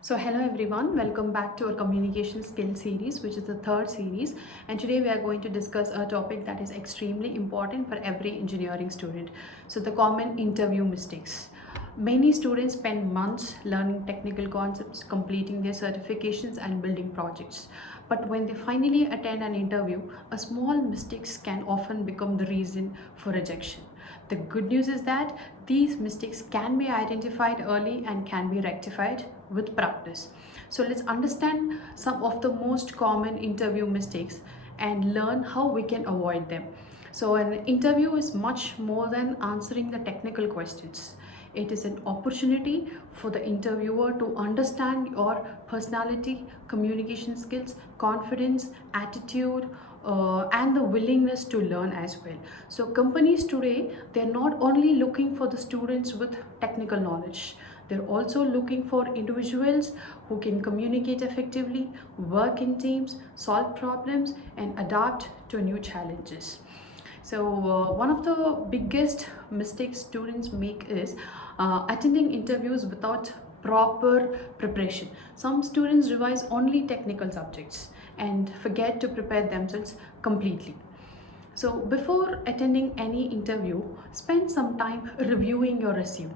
So hello everyone, welcome back to our communication skill series, which is the third series. And today we are going to discuss a topic that is extremely important for every engineering student. So the common interview mistakes. Many students spend months learning technical concepts, completing their certifications and building projects. But when they finally attend an interview, a small mistakes can often become the reason for rejection. The good news is that these mistakes can be identified early and can be rectified with practice. So let's understand some of the most common interview mistakes and learn how we can avoid them. So an interview is much more than answering the technical questions. It is an opportunity for the interviewer to understand your personality, communication skills, confidence, attitude, and the willingness to learn as well. So companies today, they're not only looking for the students with technical knowledge, they're also looking for individuals who can communicate effectively, work in teams, solve problems, and adapt to new challenges. So one of the biggest mistakes students make is attending interviews without proper preparation. Some students revise only technical subjects and forget to prepare themselves completely. So before attending any interview, spend some time reviewing your resume,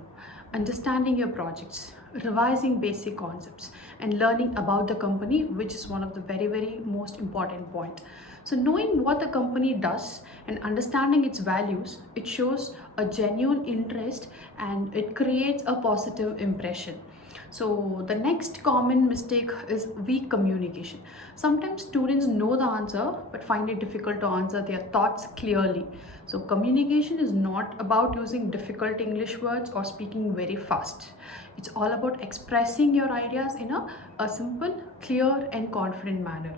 understanding your projects, revising basic concepts, and learning about the company, which is one of the very most important point. So knowing what the company does and understanding its values, it shows a genuine interest and it creates a positive impression. So the next common mistake is weak communication. Sometimes students know the answer but find it difficult to answer their thoughts clearly. So communication is not about using difficult English words or speaking very fast. It's all about expressing your ideas in a simple, clear and confident manner.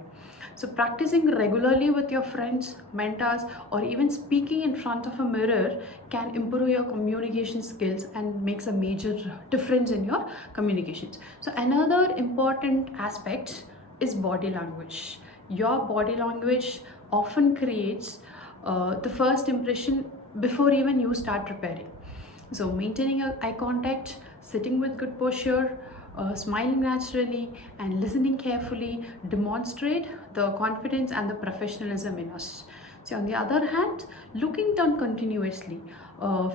So practicing regularly with your friends, mentors, or even speaking in front of a mirror can improve your communication skills and makes a major difference in your communications. So another important aspect is body language. Your body language often creates the first impression before even you start preparing. So maintaining a eye contact, sitting with good posture, smiling naturally and listening carefully demonstrate the confidence and the professionalism in us. So on the other hand, looking down continuously,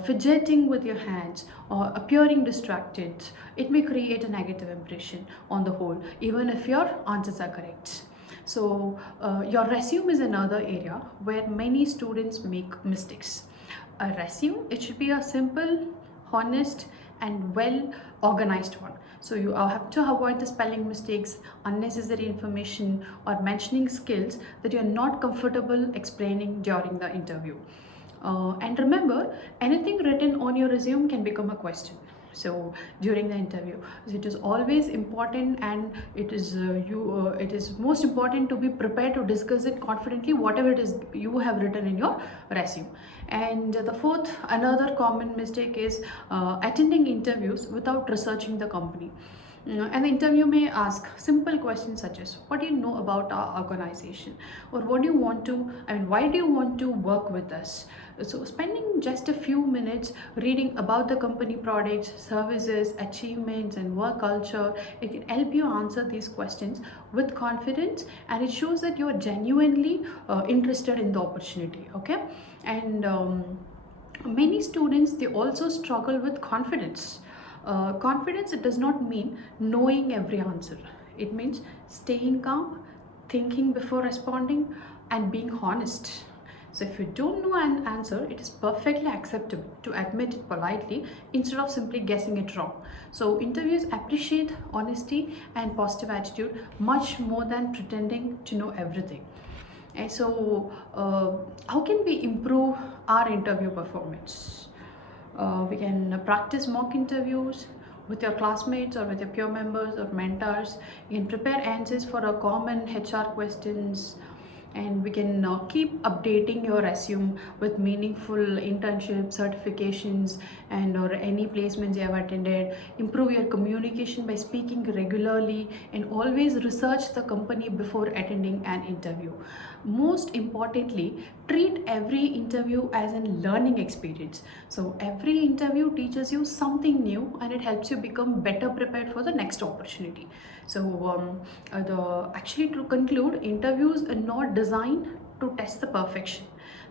fidgeting with your hands or appearing distracted, it may create a negative impression on the whole, even if your answers are correct. So your resume is another area where many students make mistakes. A resume, it should be a simple, honest and well organized one. So you have to avoid the spelling mistakes, unnecessary information or mentioning skills that you're not comfortable explaining during the interview. And remember, anything written on your resume can become a question. So during the interview, so it is always important, and it is most important to be prepared to discuss it confidently, whatever it is you have written in your resume. And the fourth, another common mistake is attending interviews without researching the company. And the interview may ask simple questions such as, what do you know about our organization? Or what do you want to, why do you want to work with us? So spending just a few minutes reading about the company products, services, achievements and work culture, it can help you answer these questions with confidence, and it shows that you are genuinely interested in the opportunity. Okay. And many students, they also struggle with confidence. Confidence, it does not mean knowing every answer. It means staying calm, thinking before responding, and being honest. So if you don't know an answer, it is perfectly acceptable to admit it politely instead of simply guessing it wrong. So interviews appreciate honesty and positive attitude much more than pretending to know everything. And so how can we improve our interview performance? We can practice mock interviews with your classmates or with your peer members or mentors. You can prepare answers for a common HR questions. and we can keep updating your resume with meaningful internship certifications and or any placements you have attended. Improve your communication by speaking regularly and always research the company before attending an interview. Most importantly, treat every interview as a learning experience. So every interview teaches you something new and it helps you become better prepared for the next opportunity. So the actually, to conclude, interviews are not designed to test the perfection.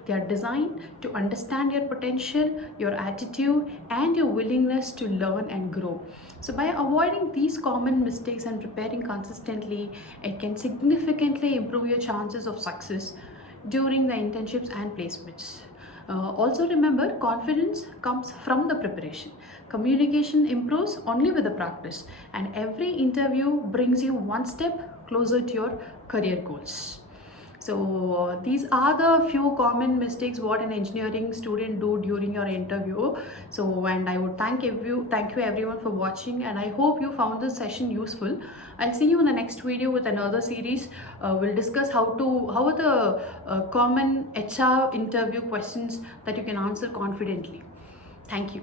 They are designed to understand your potential, your attitude, and your willingness to learn and grow. So by avoiding these common mistakes and preparing consistently, it can significantly improve your chances of success during the internships and placements. Also remember, confidence comes from the preparation. Communication improves only with the practice, and every interview brings you one step closer to your career goals. So these are the few common mistakes what an engineering student do during your interview. So, and I would thank you everyone for watching, and I hope you found this session useful. I'll see you in the next video with another series. We'll discuss how are the common HR interview questions that you can answer confidently. Thank you.